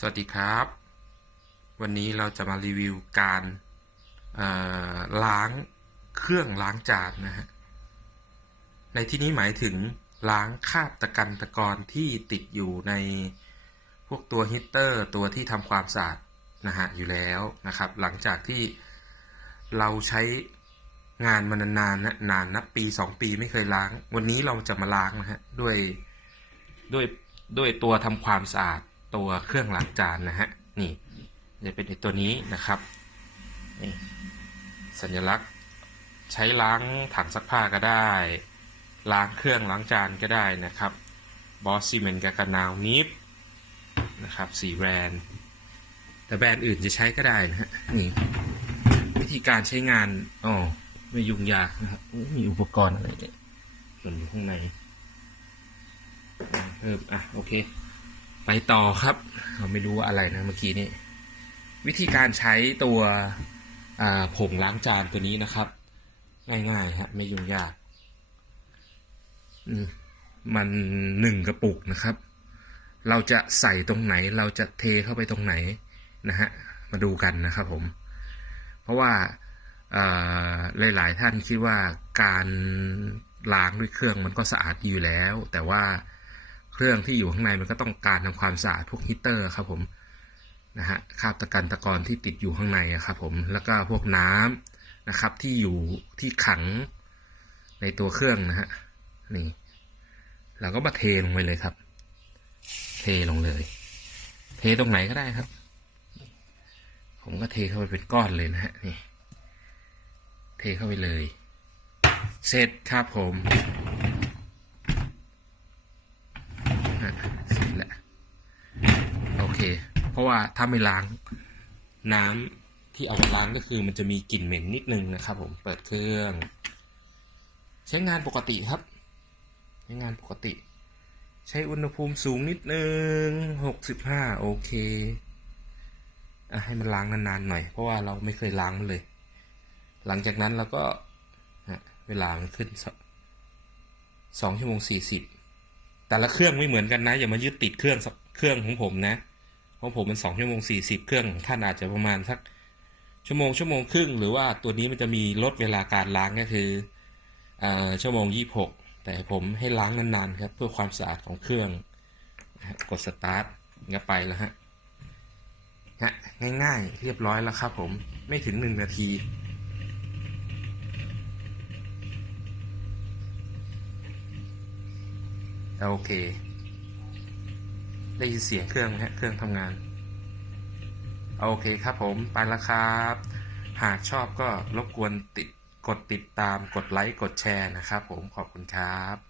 สวัสดีครับ วันนี้เราจะมารีวิวการล้างเครื่องล้างจานนะฮะในที่นี้หมายถึงล้างคราบตะกันตะกอนที่ติดอยู่ในพวกตัวฮีตเตอร์ตัวที่ทำความสะอาดนะฮะอยู่แล้วนะครับ หลังจากที่เราใช้งานมานานๆนะนานนับปีสองปีไม่เคยล้าง วันนี้เราจะมาล้างนะฮะด้วยด้วยด้วยตัวทำความสะอาด ตัวเครื่องล้างจานนะฮะนี่จะเป็นตัวนี้นะครับนี่สัญลักษณ์ใช้ล้างถังซักผ้าก็ได้ ล้างเครื่องล้างจานก็ได้นะครับบอสซีเมนกับกระนาวนิฟนะครับสีแบรนด์ แต่แบรนด์อื่นจะใช้ก็ได้นะฮะนี่วิธีการใช้งานอ๋อไม่ยุ่งยากนะครับมีอุปกรณ์อะไรเนี่ยหล่นอยู่ข้างในเพิ่มอะโอเค ไปต่อครับ เราไม่รู้ว่าอะไรนะเมื่อกี้นี่วิธีการใช้ตัวผงล้างจานตัวนี้นะครับ ง่ายๆฮะไม่ยุ่งยากอืมมันหนึ่งกระปุกนะครับ เราจะใส่ตรงไหน เราจะเทเข้าไปตรงไหนนะฮะมาดูกันนะครับผม เพราะว่าหลายๆท่านคิดว่าการล้างด้วยเครื่องมันก็สะอาดอยู่แล้ว แต่ว่า เครื่องที่อยู่ข้างในมันก็ต้องการทำความสะอาดพวกฮีเตอร์ครับผมนะฮะคราบตะกันตะกอนที่ติดอยู่ข้างในครับผมแล้วก็พวกน้ำนะครับ ที่อยู่ที่ขังในตัวเครื่องนะฮะนี่เราก็มาเทลงไปเลยครับ เทลงเลย เทตรงไหนก็ได้ครับ ผมก็เทเข้าไปเป็นก้อนเลยนะฮะนี่ เทเข้าไปเลย เสร็จครับผมอะเสร็จแล้วโอเค เพ ราะว่าถ้าไม่ล้างน้ำที่เอามาล้างก็คือมันจะมีกลิ่นเหม็นนิดนึงนะครับ ผมเปิดเครื่อง ใช้งานปกติครับ ใช้งานปกติ ใช้อุณหภูมิสูงนิดนึงหกสิบห้าโอเคอะให้มันล้างนานๆหน่อย เพราะว่าเราไม่เคยล้างมันเลย หลังจากนั้นเราก็เวลามันขึ้นสองชั่วโมงสี่สิบแต่ละเครื่องไม่เหมือนกันนะ อย่ามายึดติดเครื่องเครื่องของผมนะ ของผมมันสองชั่วโมงสี่สิบเครื่องท่านอาจจะประมาณสักชั่วโมงชั่วโมงครึ่ง หรือว่าตัวนี้มันจะมีลดเวลาการล้างก็คืออ่าชั่วโมงยี่หกแต่ผมให้ล้างนานๆครับ เพื่อความสะอาดของเครื่องกดสตาร์ทก็ไปแล้วฮะฮะง่ายๆ เรียบร้อยแล้วครับผมไม่ถึงหนึ่งนาทีโอเค ได้ยินเสียงเครื่องฮะเครื่องทำงาน โอเคครับผมไปแล้วครับ หากชอบก็รบกวนติดกดติดตามกดไลค์กดแชร์นะครับผมขอบคุณครับ